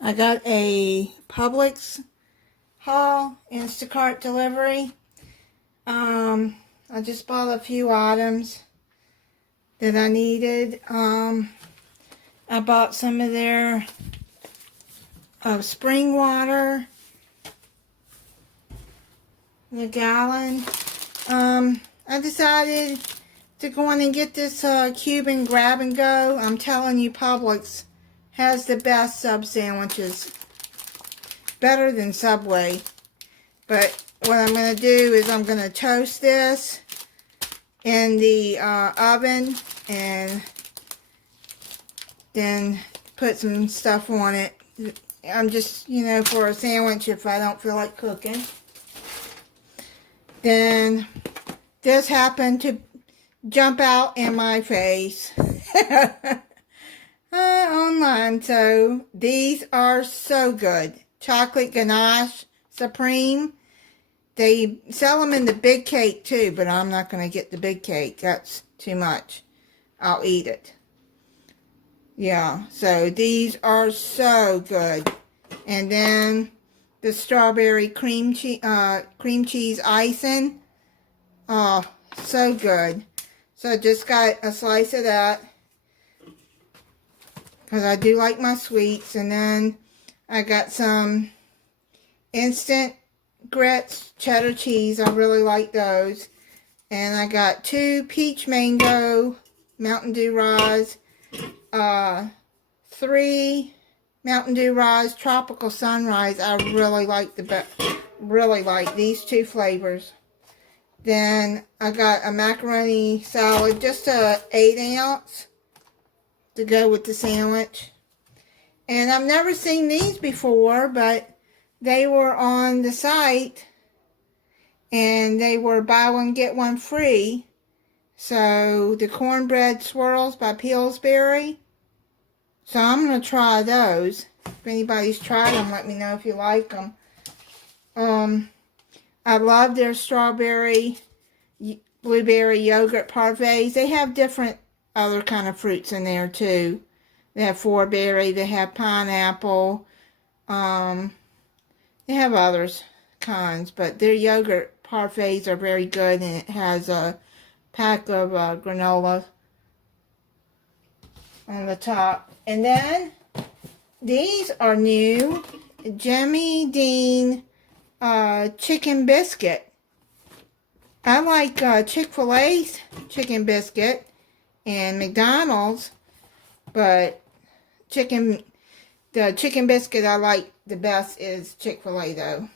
I got a Publix haul, Instacart delivery. I just bought a few items that I needed. I bought some of their spring water, the gallon. I decided to go in and get this Cuban grab and go. I'm telling you, Publix has the best sub sandwiches. Better than Subway. But what I'm going to do is I'm going to toast this in the oven and then put some stuff on it. I'm just, for a sandwich if I don't feel like cooking. Then this happened to jump out in my face online. So these are so good. Chocolate Ganache Supreme. They sell them in the big cake too, but I'm not going to get the big cake. That's too much. I'll eat it. Yeah, so these are so good. And then the strawberry cream cheese icing. Oh, so good. So I just got a slice of that because I do like my sweets. And then I got some instant grits, cheddar cheese. I really like those. And I got 2 peach mango Mountain Dew Rise, 3 Mountain Dew Rise Tropical Sunrise. I really like these 2 flavors. Then I got a macaroni salad, just a 8 ounce to go with the sandwich. And I've never seen these before, but they were on the site and they were buy one get one free. So the Cornbread Swirls by Pillsbury. So I'm going to try those. If anybody's tried them, let me know if you like them. I love their strawberry, blueberry yogurt parfaits. They have different other kind of fruits in there too. They have 4-berry, they have pineapple. They have others kinds, but their yogurt parfaits are very good, and it has a pack of granola on the top. And then these are new, Jimmy Dean chicken biscuit. I like Chick-fil-A's chicken biscuit and McDonald's, but the chicken biscuit I like the best is Chick-fil-A though.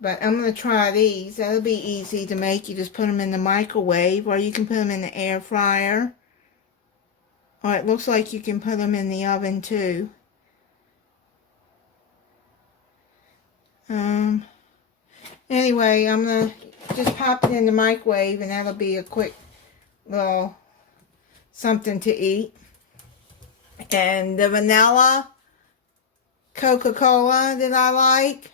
But I'm going to try these. That'll be easy to make. You just put them in the microwave, or you can put them in the air fryer. Or it looks like you can put them in the oven too. Anyway, I'm going to just pop it in the microwave, and that'll be a quick little something to eat. And the vanilla Coca-Cola that I like.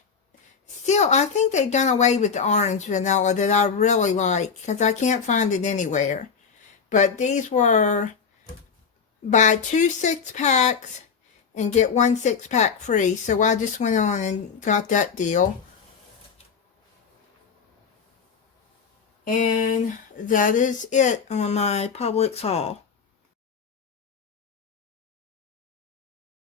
Still, I think they've done away with the orange vanilla that I really like, because I can't find it anywhere. But these were buy 2 6-packs and get 1 6-pack free. So I just went on and got that deal. And that is it on my Publix haul.